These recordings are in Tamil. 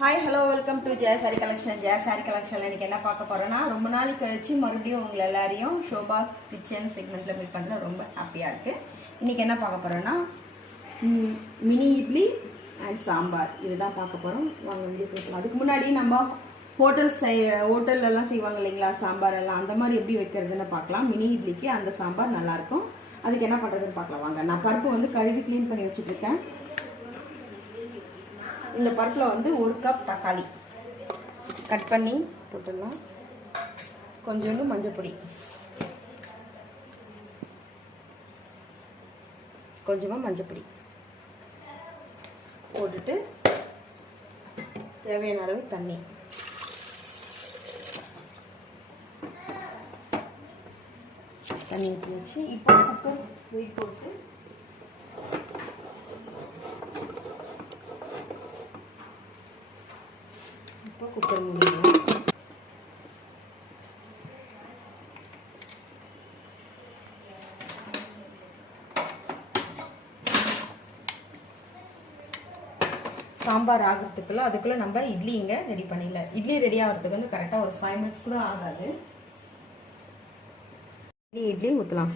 Hi, hello, welcome to Jaya saree collection. Jaya saree collection இன்னைக்கு என்ன பார்க்க போறோம்னா ரொம்ப நாள் கழிச்சு மறுபடியும் உங்க எல்லாரையும் ஷோபா கிச்சன் செக்மெண்ட்ல மீட் பண்றது ரொம்ப ஹாப்பியா இருக்கு. இன்னைக்கு என்ன பார்க்க போறோம்னா மினி இட்லி அண்ட் சாம்பார் இதுதான் பார்க்க போறோம். வாங்க வீடியோ போலாம். அதுக்கு முன்னாடி நம்ம ஹோட்டல்ல எல்லாம் செய்வாங்க இல்லைங்களா சாம்பார் எல்லாம் அந்த மாதிரி எப்படி வைக்கிறதுன்னு பார்க்கலாம். மினி இட்லிக்கு அந்த சாம்பார் நல்லா இருக்கும். அதுக்கு என்ன பண்றதுன்னு பார்க்கலாம் வாங்க. நான் பருப்பு வந்து கழுவி க்ளீன் பண்ணி வச்சிட்டு இருக்கேன். இந்த பருப்பில் வந்து 1 கப் தக்காளி கட் பண்ணி போட்டுடலாம். கொஞ்சோண்டு மஞ்சள் பொடி, கொஞ்சமாக மஞ்சள் பொடி போட்டுட்டு தேவையான அளவு தண்ணி ஊற்றி வச்சு இப்போ குக்கர் வெயிட் போட்டு குக்கர் மூடிடுவோம். சாம்பார் ஆகிறதுக்குள்ள அதுக்குள்ள நம்ம இட்லி இங்க ரெடி பண்ணிடல. இட்லி ரெடி ஆகிறதுக்கு வந்து கரெக்டாக ஒரு 5 minutes கூட ஆகாது. இட்லி ஊற்றலாம்.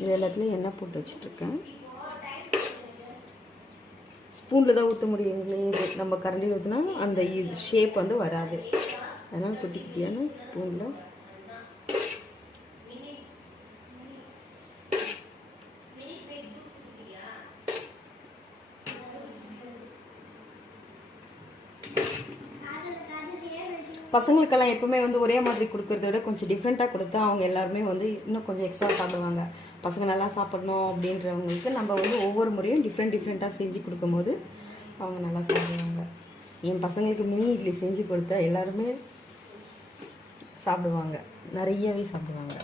இது எல்லாத்துலேயும் எண்ணெய் போட்டு வச்சுட்டு இருக்கேன். ஸ்பூனில் தான் ஊற்ற முடியும். நம்ம கரண்டியில் ஊற்றினா அந்த ஷேப் வந்து வராது. அதனால் குட்டி குட்டியான ஸ்பூனில் பசங்களுக்கெல்லாம் எப்பவுமே வந்து ஒரே மாதிரி கொடுக்கறத விட கொஞ்சம் டிஃப்ரெண்ட்டாக கொடுத்தா அவங்க எல்லாருமே வந்து இன்னும் கொஞ்சம் எக்ஸ்ட்ரா சாப்பிடுவாங்க. பசங்க நல்லா சாப்பிடணும் அப்படின்றவங்களுக்கு நம்ம வந்து ஒவ்வொரு முறையும் டிஃப்ரெண்ட்டாக செஞ்சு கொடுக்கும்போது அவங்க நல்லா சாப்பிடுவாங்க. என் பசங்களுக்கு மினி இட்லி செஞ்சு கொடுத்தா எல்லாருமே சாப்பிடுவாங்க, நிறையவே சாப்பிடுவாங்க.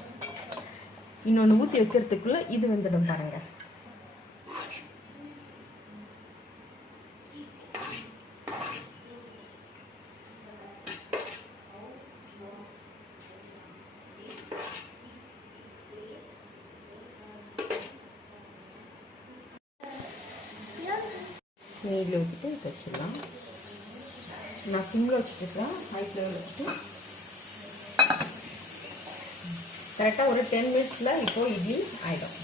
இன்னொன்று ஊற்றி வைக்கிறதுக்குள்ளே இது வந்துடும் பாருங்கள். நெய்யில் ஊற்றிட்டு வச்சிடலாம். நான் சிம்மில் வச்சுட்டுருக்கேன். ஹை ஃப்ளேமில் வச்சுட்டு கரெக்டாக ஒரு 10 minutes இப்போது இட்லி ஆகிடும்.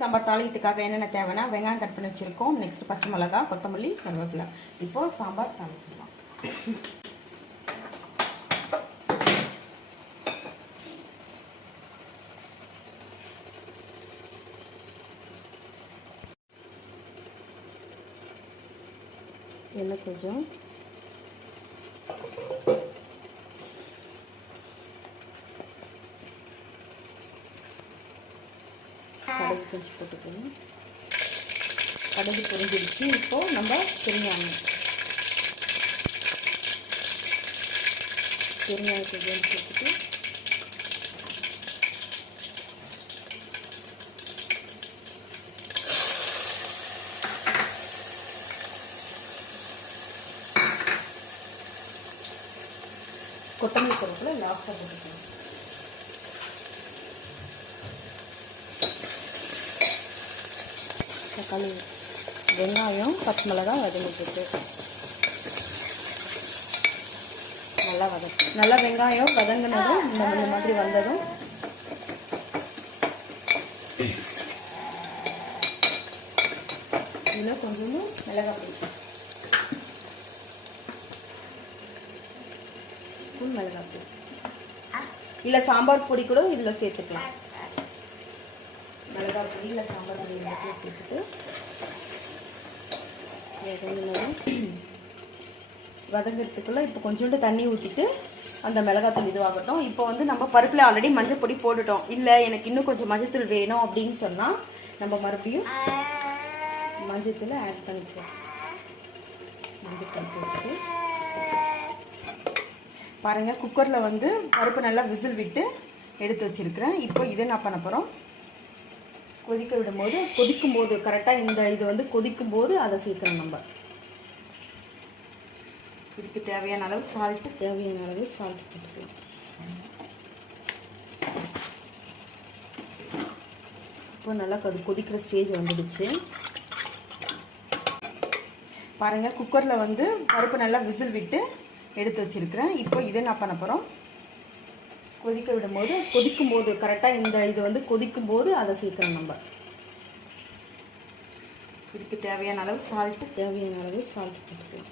சாம்பார் தாளிக்கிறதுக்காக என்னென்ன தேவைன்னா வெங்காயம் கட் பண்ணி வச்சுருக்கோம். நெக்ஸ்ட் பச்சை மிளகாய், கொத்தமல்லி, கருவேப்பிலை. இப்போது சாம்பார் தாளிச்சிடலாம். எண்ணெய் கொஞ்சம் கடுகு கொஞ்சம் போட்டுக்கணும். கடுகு பொரிஞ்சிருச்சு. இப்போது நம்ம பெருங்காயம் கொஞ்சம் சேர்த்துட்டு கொத்தமல்லி கருவேப்பிலை லாஸ்ட்டாக போட்டுக்கணும். தக்காளி, வெங்காயம், பச்சை மிளகாய் வதங்கிட்டு நல்லா வெங்காயம் வதங்கினதும் இந்த மாதிரி வந்ததும் இதில் கொஞ்சம் மிளகாய் பொடி, மிளகாத்தூள் இல்லை சாம்பார் பொடி கூட இதில் சேர்த்துக்கலாம். மிளகாய் பொடி இல்லை சாம்பார் பொடி எல்லாத்தையும் சேர்த்துட்டு வதங்கிறதுக்குள்ள இப்போ கொஞ்சோண்டு தண்ணி ஊற்றிட்டு அந்த மிளகாத்தூள் இதுவாகட்டும். இப்போ வந்து நம்ம பருப்பில் ஆல்ரெடி மஞ்சள் பொடி போட்டுட்டோம். இல்லை எனக்கு இன்னும் கொஞ்சம் மஞ்சத்தூள் வேணும் அப்படின்னு சொன்னால் நம்ம மறுபடியும் மஞ்சத்தூள் ஆட் பண்ணிக்கலாம். மஞ்சத்தூள் போட்டு பாருங்கள். குக்கரில் வந்து பருப்பு நல்லா விசில் விட்டு எடுத்து வச்சுருக்கிறேன். இப்போ இதை என்ன பண்ண போகிறோம், கொதிக்க விடும்போது கொதிக்கும்போது கரெக்டாக இந்த இது வந்து கொதிக்கும்போது அதை சேர்க்கணும். நம்ம இதுக்கு தேவையான அளவு சால்ட்டு போட்டுக்கலாம். இப்போ நல்லா கொதிக்கிற ஸ்டேஜ் வந்துடுச்சு. பாருங்கள், குக்கரில் வந்து பருப்பு நல்லா விசில் விட்டு எடுத்து வச்சுருக்கிறேன். இப்போ இதை என்ன பண்ண போகிறோம், கொதிக்க விடும்போது, கொதிக்கும் போது கரெக்டாக இந்த இது வந்து கொதிக்கும் போது அதை சேர்க்கணும். நம்ம இதுக்கு தேவையான அளவு சால்ட்டு போட்டுக்கலாம்.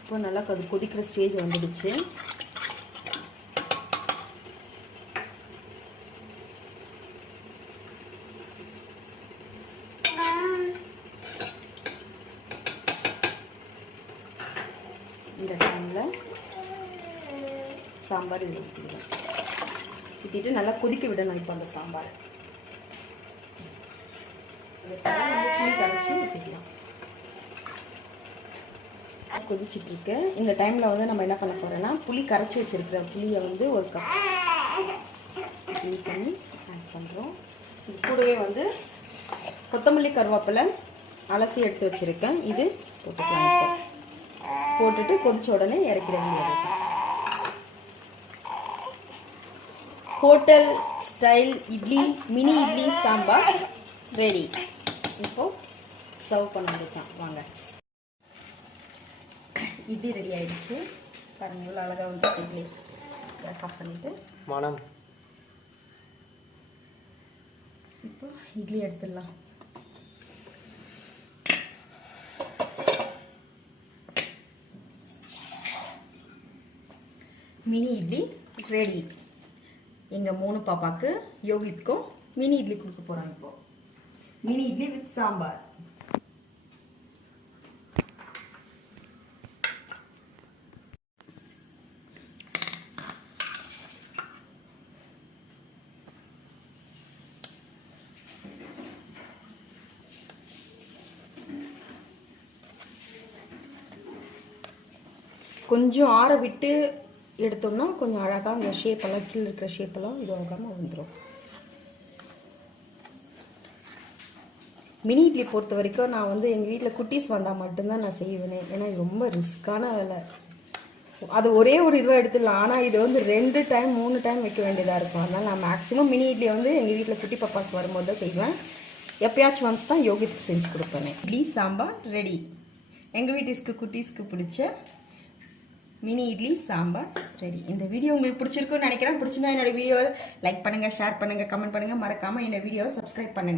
இப்போ நல்லா அது கொதிக்கிற ஸ்டேஜ் வந்துடுச்சு. இந்த டைமில் சாம்பார் இது ஊற்றிடுவேன். ஊற்றிட்டு நல்லா கொதிக்க விடணும். இப்போ அந்த சாம்பார் புளி கரைச்சி ஊற்றிக்கலாம். கொதிச்சிட்ருக்கு. இந்த டைமில் வந்து நம்ம என்ன பண்ண போகிறோன்னா, புளி கரைச்சி வச்சுருக்கிற புளியை வந்து ஒரு கப் புளி பண்ணி ஆட் பண்ணுறோம். இது கூடவே வந்து கொத்தமல்லி கருவேப்பிலை அலசி எடுத்து வச்சுருக்கேன். இது போட்டுக்கலாம். இப்போ போட்டுட்டு கொதிச்ச உடனே இறக்கிட வேண்டியது. Hotel style idli, mini idli sambar ready. இப்போ சர்வ் பண்ண வேண்டியதுதான். வாங்க. இட்லி ரெடி ஆயிடுச்சு. பாருங்க இவ்வளோ அழகாக வந்து இட்லி கேஸ் ஆஃப் பண்ணிட்டு மனம். இப்போ இட்லி எடுத்துடலாம். Mini idli ready. எங்கள் 3 பாப்பாக்கு யோகித்க்கும் மினி இட்லி கொடுக்க போகிறாங்க. இப்போ மினி இட்லி வித் சாம்பார். கொஞ்சம் ஆற விட்டு எடுத்தோம்னா கொஞ்சம் அழகாக அந்த ஷேப்பெல்லாம், கீழே இருக்கிற ஷேப்பெல்லாம் இது ஆகாமல் வந்துடும். மினி இட்லி பொறுத்த வரைக்கும் நான் வந்து எங்கள் வீட்டில் குட்டீஸ் வந்தால் மட்டும்தான் நான் செய்வேனே. ஏன்னா இது ரொம்ப ரிஸ்க்கான வேலை. அது ஒரே ஒரு இதுவாக எடுத்துடலாம். ஆனால் இது வந்து 2 டைம் 3 டைம் வைக்க வேண்டியதாக இருக்கும். அதனால் நான் மேக்ஸிமம் மினி இட்லி வந்து எங்கள் வீட்டில் குட்டி பாப்பாஸ் வரும்போது தான் செய்வேன். எப்பயாச்சும் ஒன்ஸ் தான் யோகித்துக்கு செஞ்சு கொடுப்பேனே. இட்லி சாம்பார் ரெடி. எங்கள் வீட்டுக்கு குட்டீஸ்க்கு பிடிச்ச மினி இட்லி சாம்பார் ரெடி. இந்த வீடியோ உங்களுக்கு பிடிச்சிருக்குன்னு நினைக்கிறேன். பிடிச்சிருந்தா என்னோட வீடியோவை லைக் பண்ணுங்கள், ஷேர் பண்ணுங்கள், கமெண்ட் பண்ணுங்கள். மறக்காமல் என்னோட வீடியோவை சப்ஸ்கிரைப் பண்ணுங்கள்.